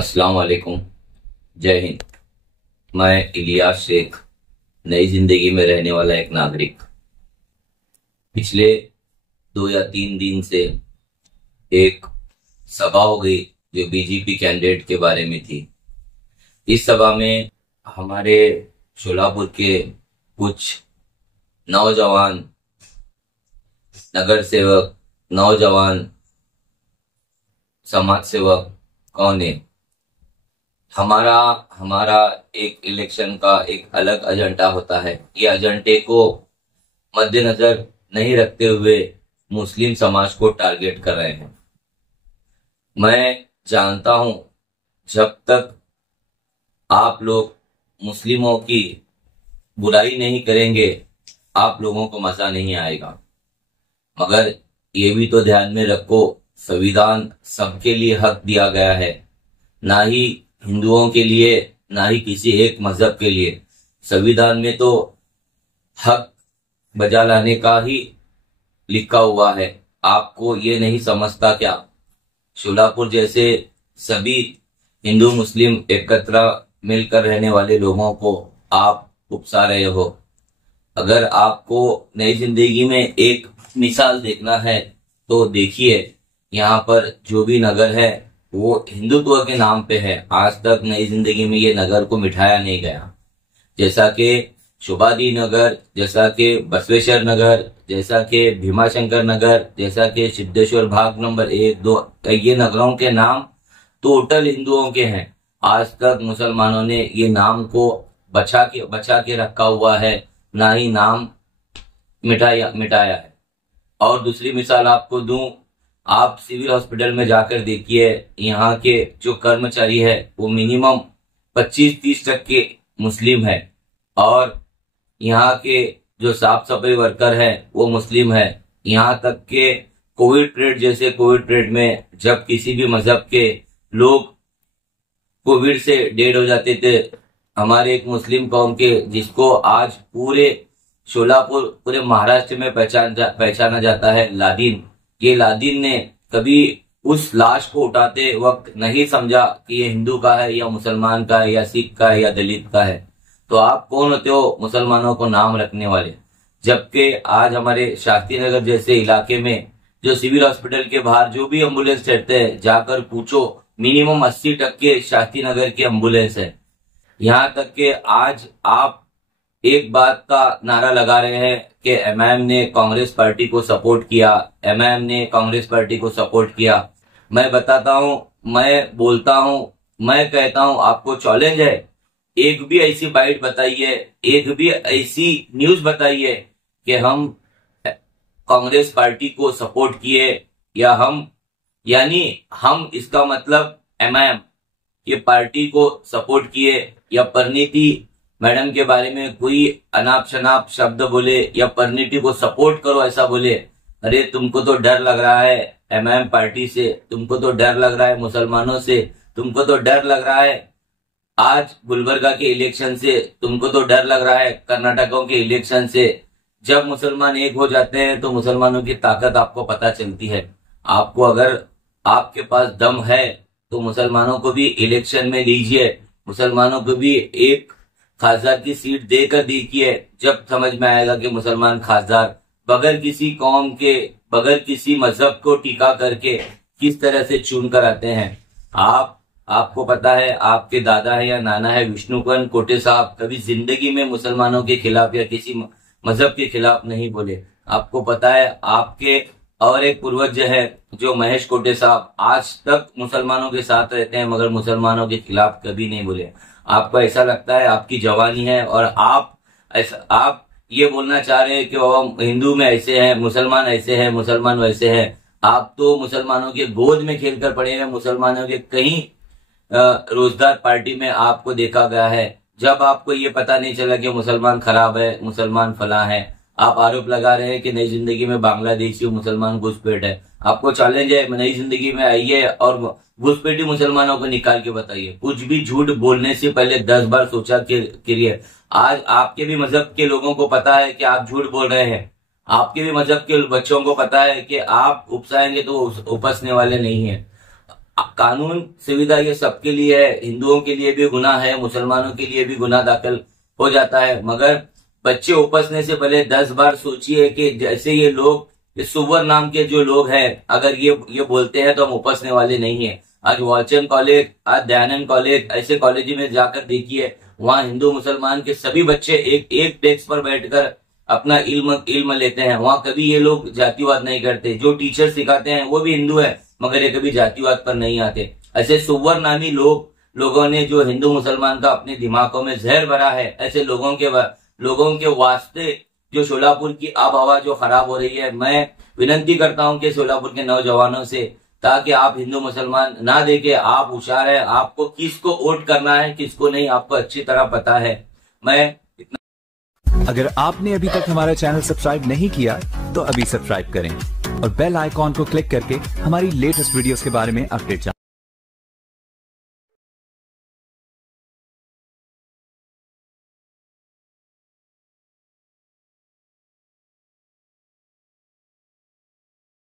अस्सलाम वालेकुम। जय हिंद। मैं इलियास शेख, नई जिंदगी में रहने वाला एक नागरिक। पिछले 2 या 3 दिन से एक सभा हो गई जो बीजेपी कैंडिडेट के बारे में थी। इस सभा में हमारे शोलापुर के कुछ नौजवान नगर सेवक, नौजवान समाज सेवक कौन है, हमारा हमारा एक इलेक्शन का एक अलग एजेंडा होता है। ये एजेंडे को मद्देनजर नहीं रखते हुए मुस्लिम समाज को टारगेट कर रहे हैं। मैं जानता हूं जब तक आप लोग मुस्लिमों की बुराई नहीं करेंगे आप लोगों को मजा नहीं आएगा। मगर ये भी तो ध्यान में रखो, संविधान सबके लिए हक दिया गया है, ना ही हिंदुओं के लिए ना ही किसी एक मजहब के लिए। संविधान में तो हक बजा लाने का ही लिखा हुआ है। आपको ये नहीं समझता क्या? शोलापुर जैसे सभी हिंदू मुस्लिम एकत्र मिलकर रहने वाले लोगों को आप उकसा रहे हो। अगर आपको नई जिंदगी में एक मिसाल देखना है तो देखिए, यहाँ पर जो भी नगर है वो हिंदुत्व के नाम पे है। आज तक नई जिंदगी में ये नगर को मिठाया नहीं गया। जैसा कि शुभादी नगर, जैसा कि बसवेश्वर नगर, जैसा कि भीमाशंकर नगर, जैसा कि सिद्धेश्वर भाग नंबर 1, 2, ये नगरों के नाम टोटल हिंदुओं के हैं। आज तक मुसलमानों ने ये नाम को बचा के रखा हुआ है, ना ही नाम मिटाया है। और दूसरी मिसाल आपको दूं, आप सिविल हॉस्पिटल में जाकर देखिए, यहाँ के जो कर्मचारी है वो मिनिमम 25-30% के मुस्लिम है, और यहाँ के जो साफ सफाई वर्कर है वो मुस्लिम है। यहाँ तक के कोविड पीरियड में जब किसी भी मजहब के लोग कोविड से डेड हो जाते थे, हमारे एक मुस्लिम कौम के, जिसको आज पूरे शोलापुर, पूरे महाराष्ट्र में पहचाना जाता है, लादिन। ये लादिन ने कभी उस लाश को उठाते वक्त नहीं समझा कि ये हिंदू का है या मुसलमान का है या सिख का है या दलित का है। तो आप कौन होते हो मुसलमानों को नाम रखने वाले? जबकि आज हमारे शास्त्री नगर जैसे इलाके में जो सिविल हॉस्पिटल के बाहर जो भी एम्बुलेंस चढ़ते हैं, जाकर पूछो, मिनिमम 80% शास्त्री नगर की एम्बुलेंस है। यहाँ तक के आज आप एक बात का नारा लगा रहे हैं कि एमआईएम ने कांग्रेस पार्टी को सपोर्ट किया, एमआईएम ने कांग्रेस पार्टी को सपोर्ट किया। मैं बताता हूं, मैं बोलता हूं, मैं कहता हूं, आपको चैलेंज है, एक भी ऐसी बाइट बताइए, एक भी ऐसी न्यूज बताइए कि हम कांग्रेस पार्टी को सपोर्ट किए, या हम इसका मतलब एमआईएम ये पार्टी को सपोर्ट किए, या परिणीति मैडम के बारे में कोई अनाप शनाप शब्द बोले, या परिणीति को सपोर्ट करो ऐसा बोले। अरे तुमको तो डर लग रहा है एमआईएम पार्टी से, तुमको तो डर लग रहा है मुसलमानों से, तुमको तो डर लग रहा है आज गुलबर्गा के इलेक्शन से, तुमको तो डर लग रहा है कर्नाटकों के इलेक्शन से। जब मुसलमान एक हो जाते हैं तो मुसलमानों की ताकत आपको पता चलती है। आपको अगर आपके पास दम है तो मुसलमानों को भी इलेक्शन में लीजिए, मुसलमानों को भी एक खासदार की सीट देकर देखिए, जब समझ में आएगा कि मुसलमान खासदार बगैर किसी कौम के, बगैर किसी मजहब को टीका करके किस तरह से चुन कर आते हैं। आपको पता है, आपके दादा है या नाना है विष्णुकरण कोटे साहब, कभी जिंदगी में मुसलमानों के खिलाफ या किसी मजहब के खिलाफ नहीं बोले। आपको पता है, आपके और एक पूर्वज है जो महेश कोटे साहब, आज तक मुसलमानों के साथ रहते हैं मगर मुसलमानों के खिलाफ कभी नहीं बोले। आपको ऐसा लगता है आपकी जवानी है और आप ये बोलना चाह रहे हैं कि हिंदू में ऐसे हैं, मुसलमान ऐसे हैं, मुसलमान वैसे हैं। आप तो मुसलमानों के गोद में खेलकर पड़े हैं। मुसलमानों के कहीं रोजगार पार्टी में आपको देखा गया है। जब आपको ये पता नहीं चला कि मुसलमान खराब है, मुसलमान फला है, आप आरोप लगा रहे हैं कि नई जिंदगी में बांग्लादेशी मुसलमान घुसपैठ है। आपको चैलेंज है, नई जिंदगी में आइए और घुसपैठी मुसलमानों को निकाल के बताइए। कुछ भी झूठ बोलने से पहले 10 बार सोचा करिए। आज आपके भी मजहब के लोगों को पता है कि आप झूठ बोल रहे हैं, आपके भी मजहब के बच्चों को पता है कि आप उपसाएंगे तो उपसने वाले नहीं है। कानून सुविधा ये सबके लिए है, हिंदुओं के लिए भी गुनाह है, मुसलमानों के लिए भी गुनाह दाखिल हो जाता है। मगर बच्चे उपसने से पहले 10 बार सोचिए कि जैसे ये लोग, ये सुवर नाम के जो लोग हैं, अगर ये बोलते हैं तो हम उपसने वाले नहीं है। आज वालचंद कॉलेज, आज दयानंद कॉलेज, ऐसे कॉलेज में जाकर देखिए, वहाँ हिंदू मुसलमान के सभी बच्चे एक डेस्क पर बैठकर अपना इल्म लेते हैं। वहाँ कभी ये लोग जातिवाद नहीं करते। जो टीचर सिखाते हैं वो भी हिंदू है, मगर ये कभी जातिवाद पर नहीं आते। ऐसे सुवर नामी लोगों ने जो हिंदू मुसलमान का अपने दिमागों में जहर भरा है, ऐसे लोगों के वास्ते जो शोलापुर की आब हवा जो खराब हो रही है, मैं विनती करता हूं कि शोलापुर के नौजवानों से, ताकि आप हिंदू मुसलमान ना देखे, आप होशियार है, आपको किसको वोट करना है किसको नहीं, आपको अच्छी तरह पता है। अगर आपने अभी तक हमारा चैनल सब्सक्राइब नहीं किया तो अभी सब्सक्राइब करें और बेल आइकॉन को क्लिक करके हमारी लेटेस्ट वीडियोस के बारे में अपडेट